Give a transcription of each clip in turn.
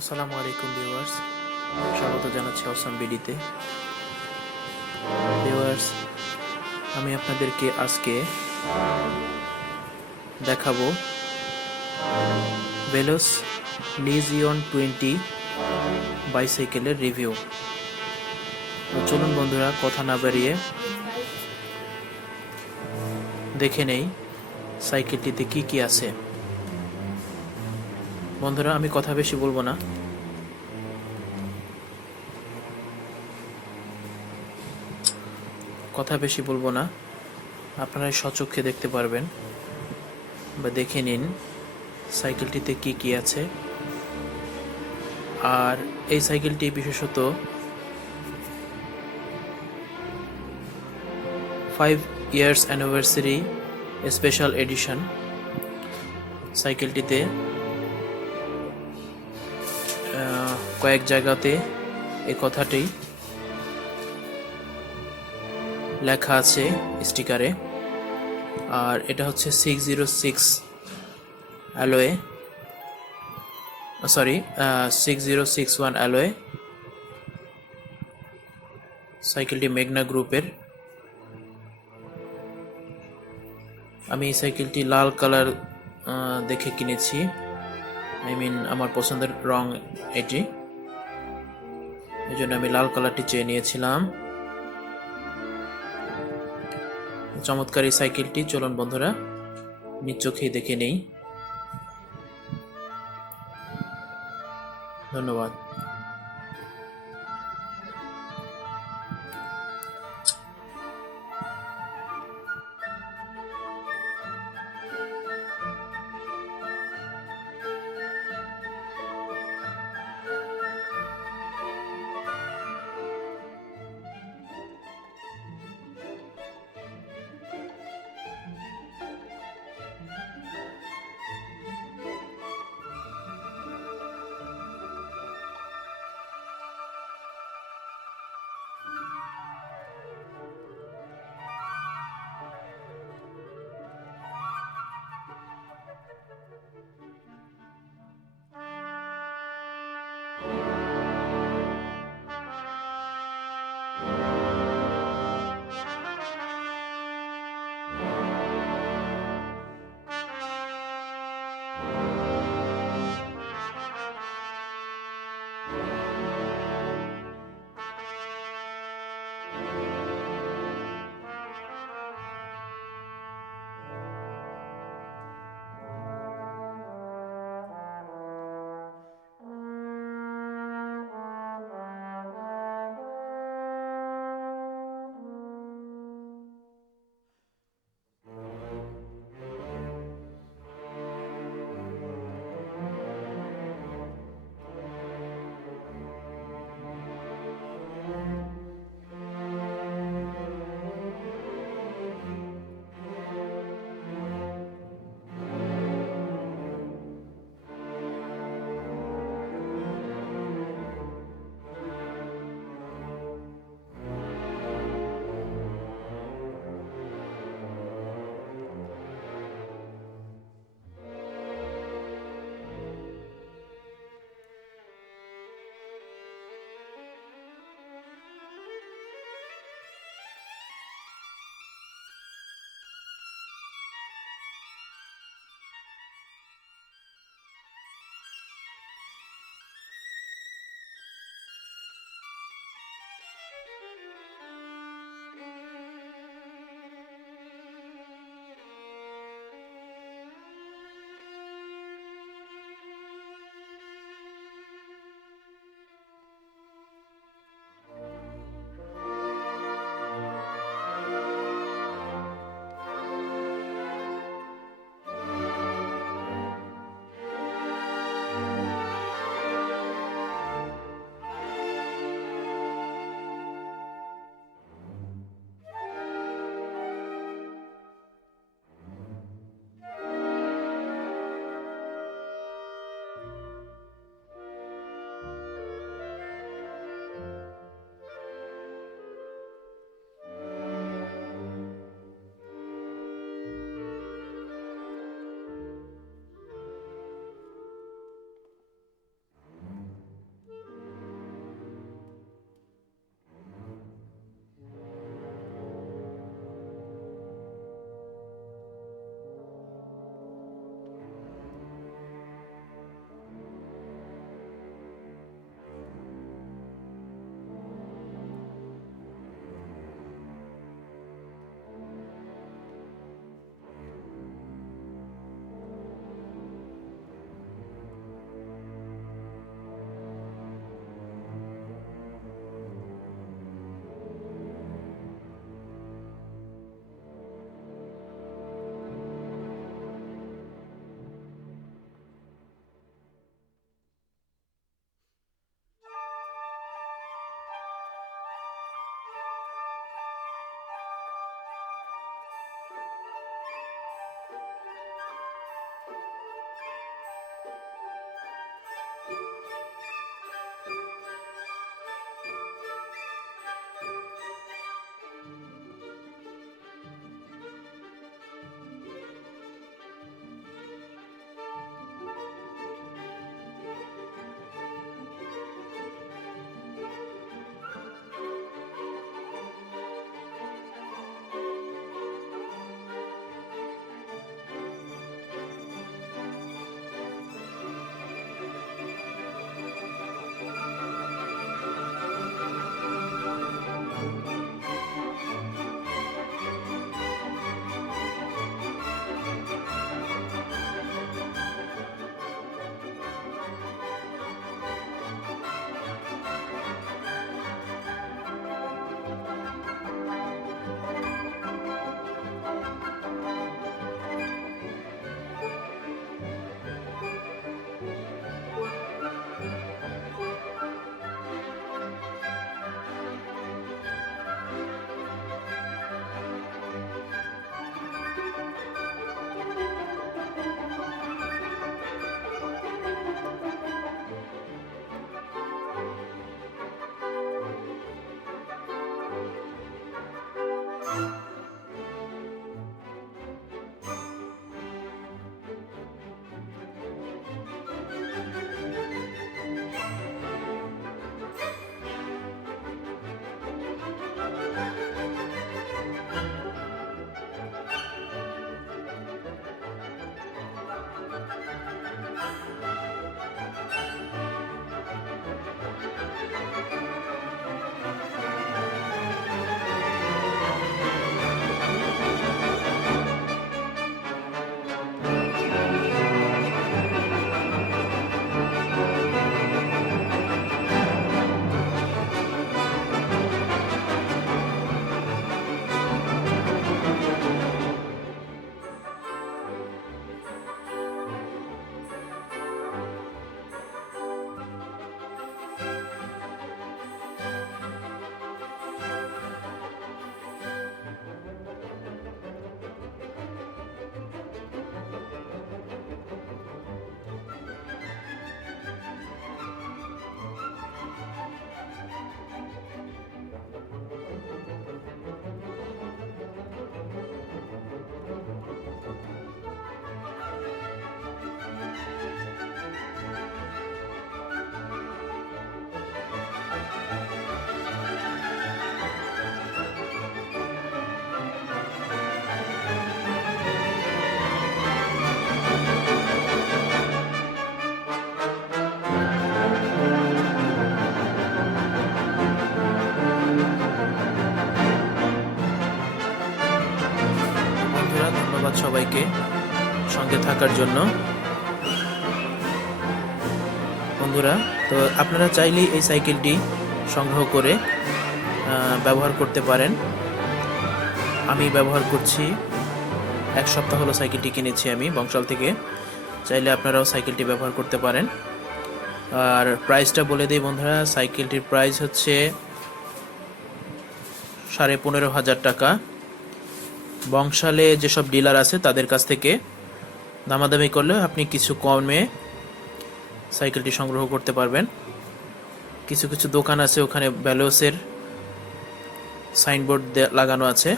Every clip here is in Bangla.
আসসালামু আলাইকুম ভিউয়ার্স, স্বাগত জানাচ্ছি অসাম বিডিতে। ভিউয়ার্স, আমি আপনাদেরকে আজকে দেখাবো ভেলোস লিজিয়ন 20 বাইসাইকেলের রিভিউ। তো চলুন বন্ধুরা, কথা না বাড়িয়ে দেখে নেই সাইকেলটিতে কি কি আছে। বন্ধুরা, আমি কথা বেশি বলবো না, আপনারা স্বচক্ষে দেখতে পারবেন বা দেখে নিন সাইকেলটিতে কি কি আছে। আর এই সাইকেলটি বিশেষত 5 ইয়ার্স অ্যানিভার্সারি স্পেশাল এডিশন। সাইকেলটিতে কয়েক জায়গাতে এই কথাটি লেখা আছে স্টিকারে। আর এটা হচ্ছে 606 অ্যালয়ে, 6061 অ্যালয়ে। সাইকেলটি মেঘনা গ্রুপের। আমি এই সাইকেলটি লাল কালার দেখে কিনেছি, আমার পছন্দের রং এটি, এই জন্য আমি লাল কালারটি চেয়ে নিয়েছিলাম। চমৎকার এই সাইকেলটি, চলুন বন্ধুরা নিজ চোখেই দেখে নেই। ধন্যবাদ। সবাইকে সঙ্গে থাকার জন্য। বন্ধুরা, তো আপনারা চাইলেই এই সাইকেলটি সংগ্রহ করে ব্যবহার করতে পারেন। আমি ব্যবহার করছি, 1 সপ্তাহ হলো সাইকেলটি কিনেছি আমি বংশাল থেকে। চাইলে আপনারাও সাইকেলটি ব্যবহার করতে পারেন। আর প্রাইসটা বলে দিই বন্ধুরা, সাইকেলটির প্রাইস হচ্ছে 15,500 টাকা। বংশালে যেসব ডিলার আছে তাদের কাছ থেকে দামাদামি করলে আপনি কিছু কমে সাইকেলটি সংগ্রহ করতে পারবেন। কিছু কিছু দোকান আছে, ওখানে ভ্যালোসের সাইনবোর্ড লাগানো আছে।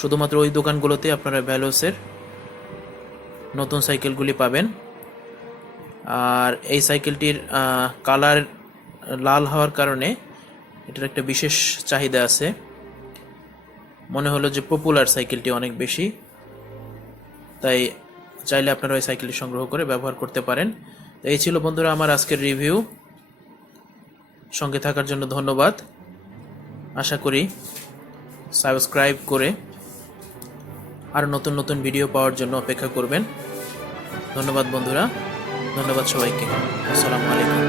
শুধুমাত্র ওই দোকানগুলোতে আপনারা ভ্যালোসের নতুন সাইকেলগুলি পাবেন। আর এই সাইকেলটির কালার লাল হওয়ার কারণে এটার একটা বিশেষ চাহিদা আছে। মনে হলো যে পপুলার সাইকেলটি অনেক বেশি, তাই চাইলে আপনারা ওই সাইকেলটি সংগ্রহ করে ব্যবহার করতে পারেন। এই ছিল বন্ধুরা আমার আজকের রিভিউ। সঙ্গে থাকার জন্য ধন্যবাদ। আশা করি সাবস্ক্রাইব করে আর নতুন নতুন ভিডিও পাওয়ার জন্য অপেক্ষা করবেন। ধন্যবাদ বন্ধুরা, ধন্যবাদ সবাইকে। আসসালামু আলাইকুম।